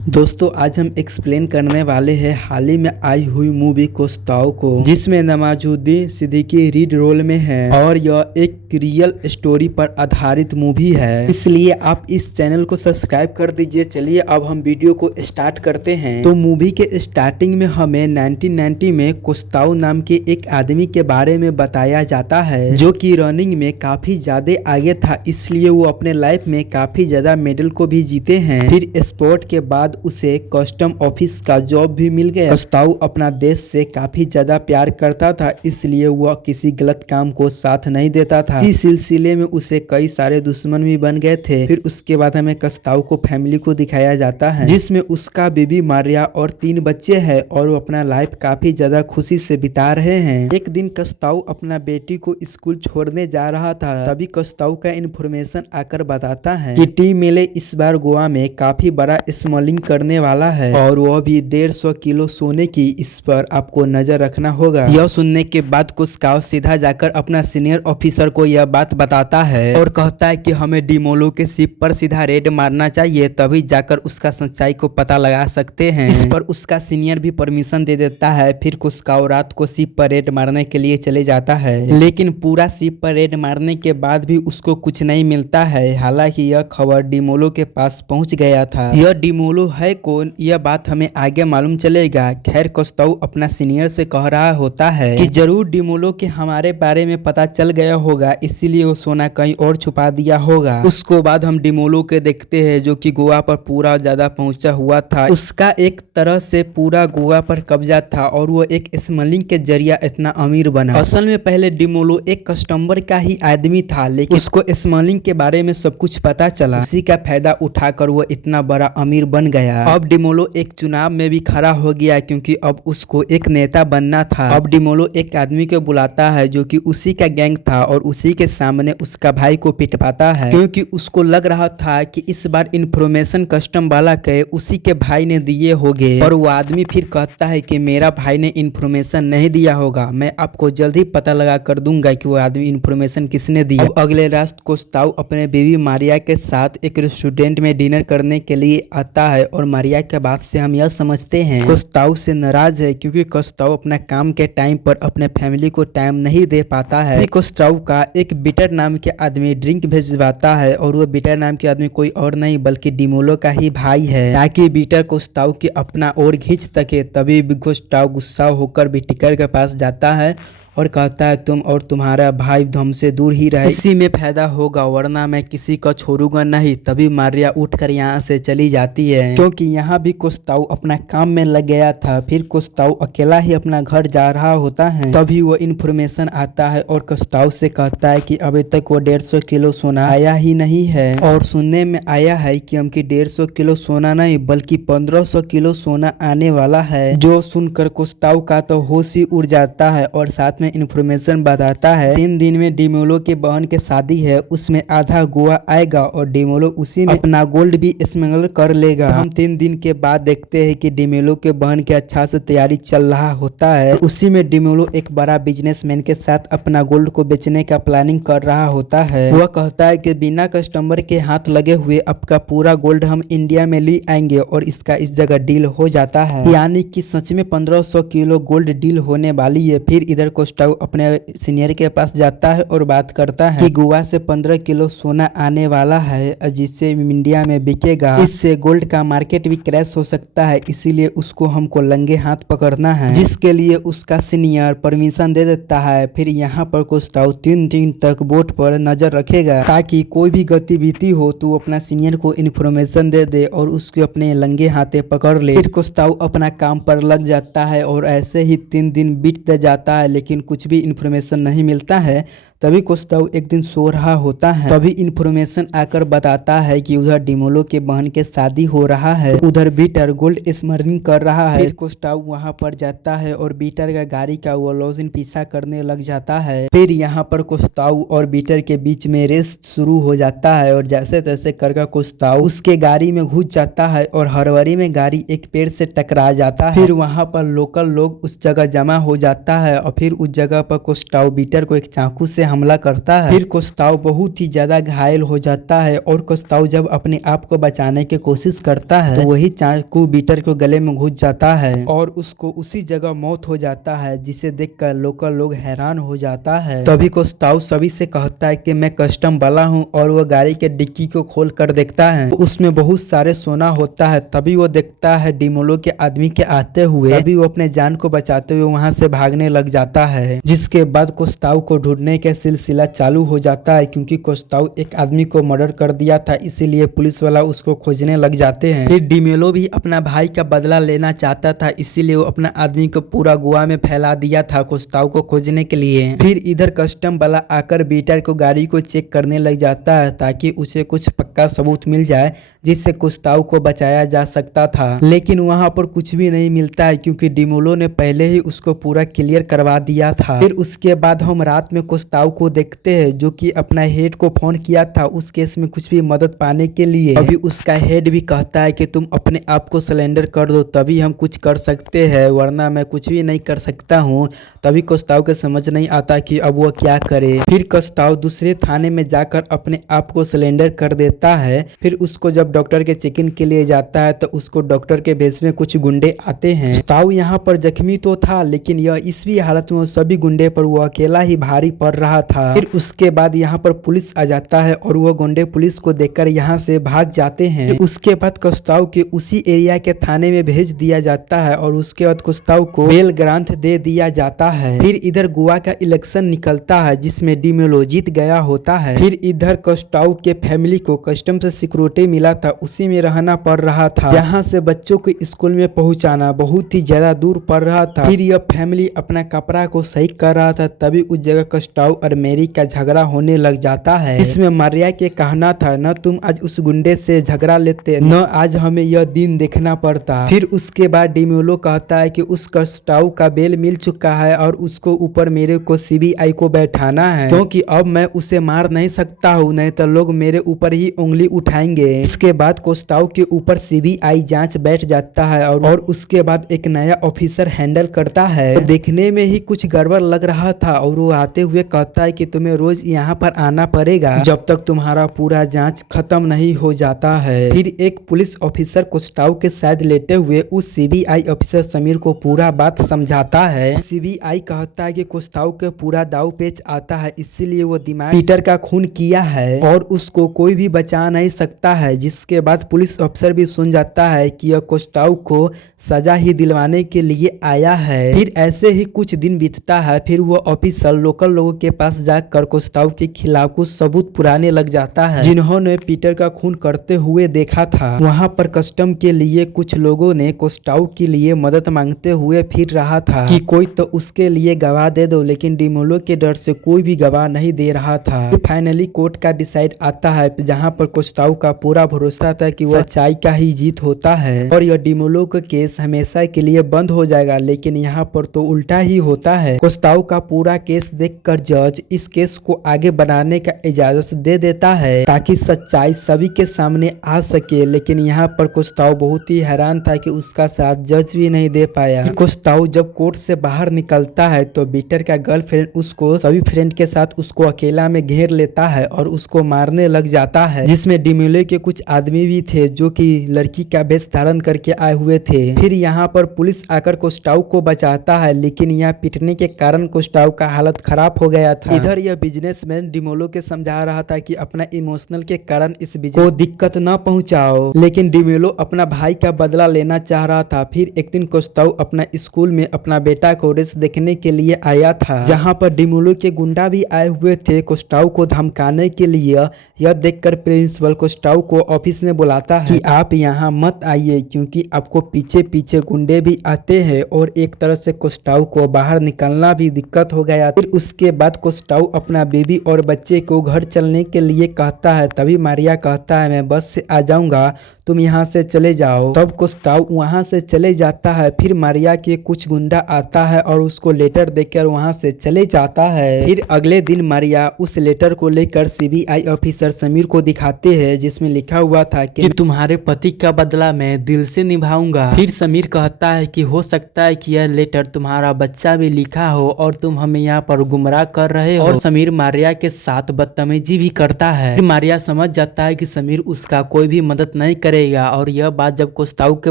दोस्तों आज हम एक्सप्लेन करने वाले हैं हाल ही में आई हुई मूवी कोस्ताओ को, जिसमें नवाजुद्दीन सिद्दीकी रीड रोल में है और यह एक रियल स्टोरी पर आधारित मूवी है, इसलिए आप इस चैनल को सब्सक्राइब कर दीजिए। चलिए अब हम वीडियो को स्टार्ट करते हैं। तो मूवी के स्टार्टिंग में हमें 1990 में कोस्ताओ नाम के एक आदमी के बारे में बताया जाता है, जो कि रनिंग में काफी ज्यादा आगे था, इसलिए वो अपने लाइफ में काफी ज्यादा मेडल को भी जीते हैं। फिर स्पोर्ट के बाद उसे कस्टम ऑफिस का जॉब भी मिल गया। कोस्ताओ अपना देश से काफी ज्यादा प्यार करता था, इसलिए वह किसी गलत काम को साथ नहीं देता था। इसी सिलसिले में उसे कई सारे दुश्मन भी बन गए थे। फिर उसके बाद हमें कोस्ताओ को फैमिली को दिखाया जाता है, जिसमें उसका बीबी मारिया और 3 बच्चे हैं और वो अपना लाइफ काफी ज्यादा खुशी से बिता रहे हैं। एक दिन कोस्ताओ अपना बेटी को स्कूल छोड़ने जा रहा था, तभी कोस्ताओ का इन्फॉर्मेशन आकर बताता है कि टी मेले इस बार गोवा में काफी बड़ा स्मगलिंग करने वाला है और वह भी 150 किलो सोने की। इस पर आपको नजर रखना होगा। यह सुनने के बाद कोस्ताओ सीधा जाकर अपना सीनियर ऑफिसर को यह बात बताता है और कहता है कि हमें डिमोलो के शिप पर सीधा रेड मारना चाहिए, तभी जाकर उसका सच्चाई को पता लगा सकते हैं। इस पर उसका सीनियर भी परमिशन दे देता है। फिर कोस्ताओ रात को शिप पर रेड मारने के लिए चले जाता है, लेकिन पूरा शिप पर रेड मारने के बाद भी उसको कुछ नहीं मिलता है। हालांकि यह खबर डिमोलो के पास पहुंच गया था। यह डिमोलो है कौन, यह बात हमें आगे मालूम चलेगा। खैर कोस्ताओ अपना सीनियर से कह रहा होता है कि जरूर डिमोलो के हमारे बारे में पता चल गया होगा, इसीलिए वो सोना कहीं और छुपा दिया होगा। उसको बाद हम डिमोलो के देखते हैं, जो कि गोवा पर पूरा ज्यादा पहुंचा हुआ था। उसका एक तरह से पूरा गोवा पर कब्जा था और वो एक स्मगलिंग के जरिया इतना अमीर बना। असल में पहले डिमोलो एक कस्टमर का ही आदमी था, लेकिन उसको स्मगलिंग के बारे में सब कुछ पता चला। उसी का फायदा उठाकर वो इतना बड़ा अमीर बन गया। अब डिमोलो एक चुनाव में भी खड़ा हो गया, क्योंकि अब उसको एक नेता बनना था। अब डिमोलो एक आदमी को बुलाता है जो कि उसी का गैंग था और उसी के सामने उसका भाई को पिटवाता है, क्योंकि उसको लग रहा था कि इस बार इन्फॉर्मेशन कस्टम वाला के उसी के भाई ने दिए होंगे। और वो आदमी फिर कहता है कि मेरा भाई ने इन्फॉर्मेशन नहीं दिया होगा, मैं आपको जल्द ही पता लगा कर दूंगा कि वो आदमी इन्फॉर्मेशन किसने दी। अब अगले रात कोस्ताओ अपने बीवी मारिया के साथ एक रेस्टोरेंट में डिनर करने के लिए आता है और मारिया के बात से हम यह समझते हैं कोस्ताओ से नाराज है, क्योंकि कोस्ताओ अपना काम के टाइम पर अपने फैमिली को टाइम नहीं दे पाता है। कोस्ताओ का एक बीटर नाम के आदमी ड्रिंक भेजवाता है और वो बीटर नाम के आदमी कोई और नहीं बल्कि डिमोलो का ही भाई है, ताकि बीटर कोस्ताओ की अपना ओर खींच सके। तभी कोस्ताओ गुस्सा होकर बीटर के पास जाता है और कहता है तुम और तुम्हारा भाई हमसे दूर ही रहे, इसी में फायदा होगा, वरना मैं किसी को छोड़ूंगा नहीं। तभी मारिया उठकर यहाँ से चली जाती है, क्योंकि यहाँ भी कोस्ताओ अपना काम में लग गया था। फिर कोस्ताओ अकेला ही अपना घर जा रहा होता है, तभी वो इन्फॉर्मेशन आता है और कोस्ताओ से कहता है कि अभी तक वो 150 किलो सोना आया ही नहीं है, और सुनने में आया है कि हमकी 150 किलो सोना नहीं बल्कि 1500 किलो सोना आने वाला है। जो सुनकर कोस्ताओ का तो होश ही उड़ जाता है और साथ में इन्फॉर्मेशन बताता है 3 दिन में डिमोलो के बहन के शादी है, उसमें आधा गोवा आएगा और डिमोलो उसी में अपना गोल्ड भी स्मगल कर लेगा। हम 3 दिन के बाद देखते हैं कि डिमोलो के बहन के अच्छा से तैयारी चल रहा होता है। उसी में डिमोलो एक बड़ा बिजनेसमैन के साथ अपना गोल्ड को बेचने का प्लानिंग कर रहा होता है। वह कहता है कि बिना कस्टमर के हाथ लगे हुए आपका पूरा गोल्ड हम इंडिया में ले आएंगे, और इसका इस जगह डील हो जाता है, यानी कि सच में 1500 किलो गोल्ड डील होने वाली है। फिर इधर कोस्ताओ अपने सीनियर के पास जाता है और बात करता है कि गोवा से 15 किलो सोना आने वाला है, जिससे इंडिया में बिकेगा। इससे गोल्ड का मार्केट भी क्रैश हो सकता है, इसीलिए उसको हमको लंगे हाथ पकड़ना है, जिसके लिए उसका सीनियर परमिशन दे देता है। फिर यहाँ पर कोस्ताओ 3 दिन तक बोट पर नजर रखेगा, ताकि कोई भी गतिविधि हो तो अपना सीनियर को इन्फॉर्मेशन दे दे और उसको अपने लंगे हाथे पकड़ ले। फिर कोस्ताओ अपना काम पर लग जाता है और ऐसे ही 3 दिन बीत जाता है, लेकिन कुछ भी इन्फॉर्मेशन नहीं मिलता है। तभी कोस्ताओ एक दिन सो रहा होता है, तभी इन्फॉर्मेशन आकर बताता है कि उधर डिमोलो के बहन के शादी हो रहा है, उधर बीटर गोल्ड स्मगलिंग कर रहा है। फिर कोस्ताओ वहां पर जाता है और बीटर का गाड़ी का वो लॉजिन पीछा करने लग जाता है। फिर यहाँ पर कोस्ताओ और बीटर के बीच में रेस शुरू हो जाता है और जैसे तैसे करके कोस्ताओ उसके गाड़ी में घुस जाता है और हड़बड़ी में गाड़ी एक पेड़ से टकरा जाता है। फिर वहां पर लोकल लोग उस जगह जमा हो जाता है और फिर उस जगह पर कोस्ताओ बीटर को एक चाकू से हमला करता है। फिर कोस्ताव बहुत ही ज्यादा घायल हो जाता है और कोस्ताव जब अपने आप को बचाने की कोशिश करता है तो वही चाकू पीटर को गले में घुस जाता है और उसको उसी जगह मौत हो जाता है, जिसे देखकर लोकल लोग हैरान हो जाता है। तभी कोस्ताव सभी से कहता है कि मैं कस्टम वाला हूँ और वो गाड़ी के डिक्की को खोल कर देखता है तो उसमें बहुत सारे सोना होता है। तभी वो देखता है डिमोलो के आदमी के आते हुए, तभी वो अपने जान को बचाते हुए वहां से भागने लग जाता है। जिसके बाद कोस्ताव को ढूंढने का सिलसिला चालू हो जाता है, क्योंकि कोस्ताव एक आदमी को मर्डर कर दिया था, इसीलिए पुलिस वाला उसको खोजने लग जाते हैं। फिर डिमेलो भी अपना भाई का बदला लेना चाहता था, इसीलिए वो अपना आदमी को पूरा गोवा में फैला दिया था कोस्ताव को खोजने के लिए। फिर इधर कस्टम वाला आकर पीटर को गाड़ी को चेक करने लग जाता है ताकि उसे कुछ पक्का सबूत मिल जाए जिससे कोस्ताव को बचाया जा सकता था। लेकिन वहां पर कुछ भी नहीं मिलता है, क्योंकि डिमोलो ने पहले ही उसको पूरा क्लियर करवा दिया था। फिर उसके बाद हम रात में कोस्ताव को देखते हैं जो कि अपना हेड को फोन किया था उस केस में कुछ भी मदद पाने के लिए। अभी उसका हेड भी कहता है कि तुम अपने आप को सरेंडर कर दो तभी हम कुछ कर सकते हैं, वरना मैं कुछ भी नहीं कर सकता हूँ। तभी कोस्ताव को समझ नहीं आता कि अब वो क्या करे। फिर कोस्ताव दूसरे थाने में जाकर अपने आप को सरेंडर कर देता है। फिर उसको जब डॉक्टर के चेक इन के लिए जाता है तो उसको डॉक्टर के भेष में कुछ गुंडे आते हैं। कोस्ताव यहाँ पर जख्मी तो था, लेकिन यह इसी हालत में सभी गुंडे पर वो अकेला ही भारी पड़ रहा था। फिर उसके बाद यहाँ पर पुलिस आ जाता है और वो गुंडे पुलिस को देखकर यहाँ से भाग जाते हैं। उसके बाद कोस्ताव के उसी एरिया के थाने में भेज दिया जाता है और उसके बाद कोस्ताव को बेल ग्रांट दे दिया जाता है। फिर इधर गोवा का इलेक्शन निकलता है जिसमें डिमेलो जीत गया होता है। फिर इधर कोस्ताव के फैमिली को कस्टम से सिक्योरिटी मिला था, उसी में रहना पड़ रहा था, जहाँ से बच्चों को स्कूल में पहुँचाना बहुत ही ज्यादा दूर पड़ रहा था। फिर यह फैमिली अपना कपड़ा को सही कर रहा था, तभी उस जगह कोस्ताव और मैरी का झगड़ा होने लग जाता है। इसमें मारिया के कहना था न तुम आज उस गुंडे से झगड़ा लेते न आज हमें यह दिन देखना पड़ता। फिर उसके बाद डिमेलो कहता है कि उस कोस्ताव का बेल मिल चुका है और उसको ऊपर मेरे को सीबीआई को बैठाना है, क्योंकि अब मैं उसे मार नहीं सकता हूँ, नहीं तो लोग मेरे ऊपर ही उंगली उठाएंगे। इसके बाद कोस्ताव के ऊपर सीबीआई जांच बैठ जाता है और उसके बाद एक नया ऑफिसर हैंडल करता है। तो देखने में ही कुछ गड़बड़ लग रहा था और वो आते हुए कहता है कि तुम्हें रोज यहाँ पर आना पड़ेगा जब तक तुम्हारा पूरा जांच खत्म नहीं हो जाता है। फिर एक पुलिस ऑफिसर कोस्ताव के साथ लेते हुए उस सीबीआई ऑफिसर समीर को पूरा बात समझाता है। सीबीआई कहता है कि कोस्ताव के पूरा दाव पेच आता है, इसीलिए वो दिमाग पीटर का खून किया है और उसको कोई भी बचा नहीं सकता है। जिसके बाद पुलिस अफसर भी सुन जाता है कि यह कोस्ताव को सजा ही दिलवाने के लिए आया है। फिर ऐसे ही कुछ दिन बीतता है। फिर वो ऑफिसर लोकल लोगों के पास जाकर कोस्ताव के खिलाफ कुछ सबूत पुराने लग जाता है जिन्होंने पीटर का खून करते हुए देखा था। वहाँ पर कस्टम के लिए कुछ लोगों ने कोस्ताव के लिए मदद मांगते हुए फिर रहा था कि कोई तो उसके लिए गवाह दे दो, लेकिन डिमोलो के डर से कोई भी गवाह नहीं दे रहा था। फाइनली कोर्ट का डिसाइड आता है जहाँ पर कोस्ताव का पूरा भरोसा था कि वह सच्चाई का ही जीत होता है और यह डिमोलो का केस हमेशा के लिए बंद हो जाएगा। लेकिन यहाँ पर तो उल्टा ही होता है। कोस्ताव का पूरा केस देखकर जज इस केस को आगे बढ़ाने का इजाजत दे देता है ताकि सच्चाई सभी के सामने आ सके। लेकिन यहाँ पर कोस्ताव बहुत ही हैरान था कि उसका साथ जज भी नहीं दे पाया। कोस्ताव जब कोर्ट से बाहर निकलता है तो पीटर का गर्लफ्रेंड उसको सभी फ्रेंड के साथ उसको अकेला में घेर लेता है और उसको मारने लग जाता है, जिसमें डिमेलो के कुछ आदमी भी थे जो कि लड़की का वेश धारण करके आए हुए थे। फिर यहाँ पर पुलिस आकर कोस्ताव को बचाता है, लेकिन यहाँ पिटने के कारण कोस्ताव का हालत खराब हो गया था। इधर यह बिजनेसमैन डिमेलो के समझा रहा था कि अपना इमोशनल के कारण इस बिजनेस को दिक्कत न पहुंचाओ, लेकिन डिमेलो अपना भाई का बदला लेना चाह रहा था। फिर एक दिन कोस्ताव अपना स्कूल में अपना बेटा को रेस देखने के लिए आया था, जहाँ पर डिमेलो के गुंडा भी आए हुए थे कोस्ताव को धमकाने के लिए। यह देखकर प्रिंसिपल कोस्ताव को ऑफिस में बुलाता है कि आप यहाँ मत आइए क्योंकि आपको पीछे पीछे गुंडे भी आते हैं और एक तरह से कोस्ताव को बाहर निकलना भी दिक्कत हो गया। फिर उसके बाद कोस्ताव अपना बेबी और बच्चे को घर चलने के लिए कहता है। तभी मारिया कहता है मैं बस से आ जाऊंगा, तुम यहाँ से चले जाओ। तब कोस्ताव वहाँ से चले जाता है। फिर मारिया के कुछ गुंडा आता है और उसको लेटर देकर वहाँ से चले जाता है। फिर अगले दिन मारिया उस लेटर को लेकर सीबीआई ऑफिसर समीर को दिखाते हैं, जिसमें लिखा हुआ था कि तुम्हारे पति का बदला मैं दिल से निभाऊंगा। फिर समीर कहता है कि हो सकता है कि यह लेटर तुम्हारा बच्चा भी लिखा हो और तुम हमें यहाँ पर गुमराह कर रहे हो और समीर मारिया के साथ बदतमीजी भी करता है। फिर मारिया समझ जाता है कि समीर उसका कोई भी मदद नहीं करेगा और यह बात जब कोस्ताऊ के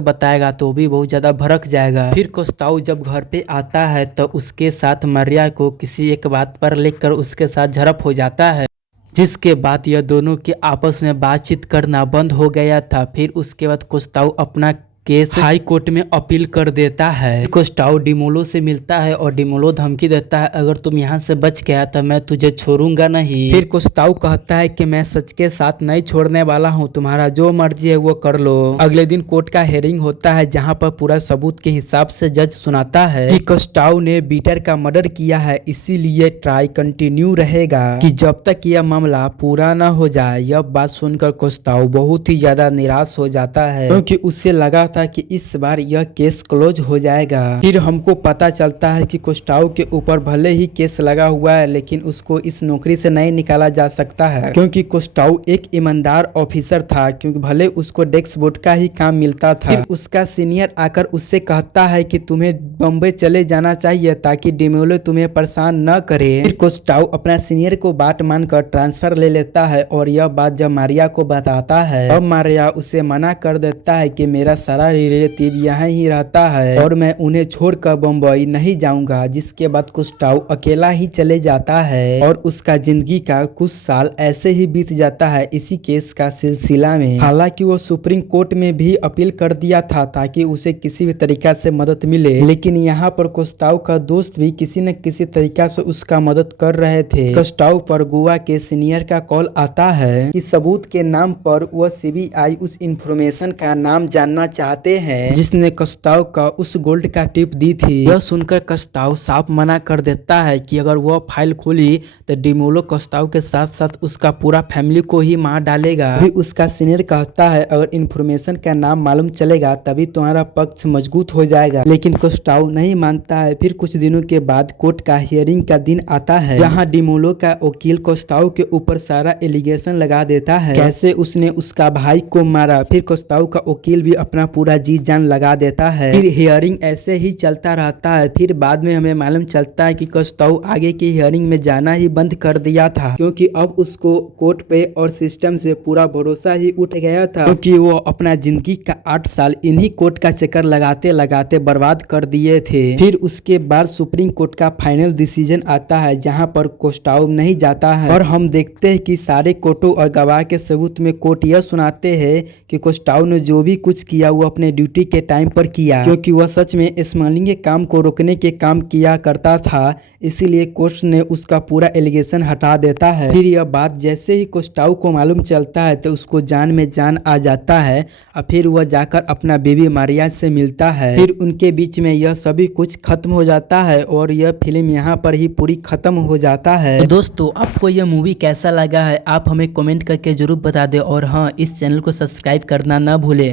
बताएगा तो भी बहुत ज्यादा भड़क जाएगा। फिर कोस्ताऊ जब घर पे आता है तो उसके साथ मारिया को किसी एक बात पर लेकर उसके साथ झड़प हो जाता है, जिसके बाद यह दोनों के आपस में बातचीत करना बंद हो गया था। फिर उसके बाद कोस्ताऊ अपना केस हाई कोर्ट में अपील कर देता है। कोस्ताऊ डिमोलो से मिलता है और डिमोलो धमकी देता है, अगर तुम यहाँ से बच गया तो मैं तुझे छोड़ूंगा नहीं। फिर कोस्ताऊ कहता है कि मैं सच के साथ नहीं छोड़ने वाला हूँ, तुम्हारा जो मर्जी है वो कर लो। अगले दिन कोर्ट का हेयरिंग होता है जहाँ पर पूरा सबूत के हिसाब से जज सुनाता है कि कोस्ताऊ ने बीटर का मर्डर किया है, इसीलिए ट्राई कंटिन्यू रहेगा कि जब तक यह मामला पूरा न हो जाए। यह बात सुनकर कोस्ताऊ बहुत ही ज्यादा निराश हो जाता है क्योंकि उससे लगा था कि इस बार यह केस क्लोज हो जाएगा। फिर हमको पता चलता है कि कोस्ताऊ के ऊपर भले ही केस लगा हुआ है लेकिन उसको इस नौकरी से नहीं निकाला जा सकता है क्योंकि कोस्ताऊ एक ईमानदार ऑफिसर था, क्योंकि भले उसको डेस्क बोर्ड का ही काम मिलता था। फिर उसका सीनियर आकर उससे कहता है कि तुम्हें बम्बई चले जाना चाहिए ताकि डिमोलो तुम्हें परेशान न करे। फिर कोस्ताऊ अपना सीनियर को बात मानकर ट्रांसफर ले लेता है और यह बात जब मारिया को बताता है अब मारिया उसे मना कर देता है कि मेरा सारा रिलेटिव यहाँ ही रहता है और मैं उन्हें छोड़कर बम्बई नहीं जाऊंगा। जिसके बाद कोस्ताऊ अकेला ही चले जाता है और उसका जिंदगी का कुछ साल ऐसे ही बीत जाता है इसी केस का सिलसिला में। हालांकि वो सुप्रीम कोर्ट में भी अपील कर दिया था ताकि उसे किसी भी तरीका से मदद मिले, लेकिन यहाँ पर कोस्ताऊ का दोस्त भी किसी न किसी तरीका से उसका मदद कर रहे थे। कोस्ताऊ पर गोवा के सीनियर का कॉल आता है कि सबूत के नाम पर वह सीबीआई उस इंफॉर्मेशन का नाम जानना चाहते हैं जिसने कोस्ताऊ का उस गोल्ड का टिप दी थी। यह सुनकर कोस्ताऊ साफ मना कर देता है कि अगर वह फाइल खोली तो डिमोलो कोस्ताऊ के साथ साथ उसका पूरा फैमिली को ही मार डालेगा। फिर उसका सीनियर कहता है अगर इंफॉर्मेशन का नाम मालूम चलेगा तभी तुम्हारा पक्ष मजबूत हो जाएगा, लेकिन कोस्ताऊ नहीं मानता है। फिर कुछ दिनों के बाद कोर्ट का हियरिंग का दिन आता है जहाँ डिमोलो का वकील कोस्ताऊ के ऊपर सारा एलिगेशन लगा देता है कैसे उसने उसका भाई को मारा। फिर कोस्ताऊ का वकील भी अपना पूरा जी जान लगा देता है। फिर हियरिंग ऐसे ही चलता रहता है। फिर बाद में हमें मालूम चलता है कि कोस्ताऊ आगे की हियरिंग में जाना ही बंद कर दिया था क्योंकि अब उसको कोर्ट पे और सिस्टम से पूरा भरोसा ही उठ गया था, क्योंकि वो अपना जिंदगी का 8 साल इन्हीं कोर्ट का चक्कर लगाते लगाते बर्बाद कर दिए थे। फिर उसके बाद सुप्रीम कोर्ट का फाइनल डिसीजन आता है जहाँ पर कोस्ताऊ नहीं जाता है और हम देखते हैं कि सारे कोर्टों और गवाह के सबूत में कोर्ट यह सुनाते हैं कि कोस्ताऊ ने जो भी कुछ किया वो अपने ड्यूटी के टाइम पर किया, क्योंकि वह सच में स्मगलिंग के काम को रोकने के काम किया करता था, इसीलिए कोर्ट ने उसका पूरा एलिगेशन हटा देता है। फिर यह बात जैसे ही कोस्ताऊ को मालूम चलता है तो उसको जान में जान आ जाता है और फिर वह जाकर अपना बेबी मारिया से मिलता है। फिर उनके बीच में यह सभी कुछ खत्म हो जाता है और यह फिल्म यहाँ पर ही पूरी खत्म हो जाता है। तो दोस्तों आपको यह मूवी कैसा लगा है आप हमें कमेंट करके जरूर बता दें और हाँ, इस चैनल को सब्सक्राइब करना ना भूले।